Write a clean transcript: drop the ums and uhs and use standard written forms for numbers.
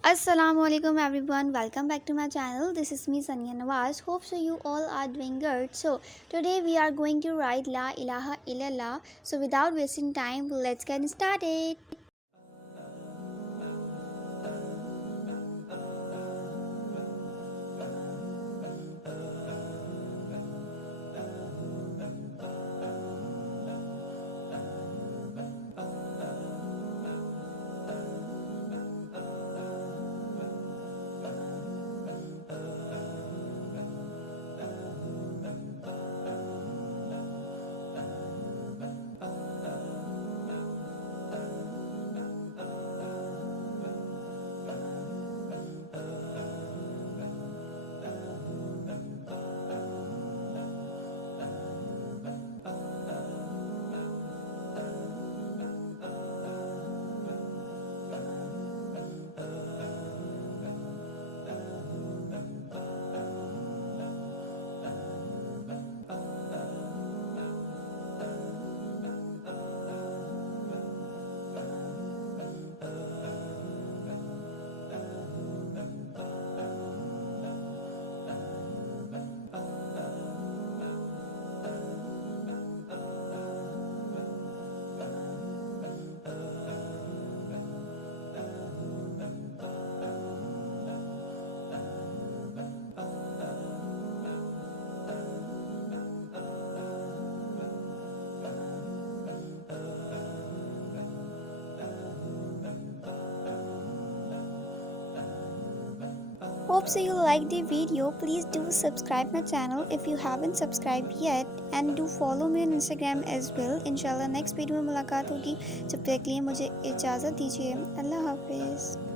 Assalamualaikum everyone, welcome back to my channel. This is me Sania Nawaz. Hope so you all are doing good. So today we are going to write La ilaha illallah. So without wasting time, let's get started. Hope so you like the video. Please do subscribe my channel if you haven't subscribed yet, and do follow me on Instagram as well. इंशाल्लाह next video में मुलाकात होगी. जब तक के लिए मुझे इजाज़त दीजिए. अल्लाह हाफिज़.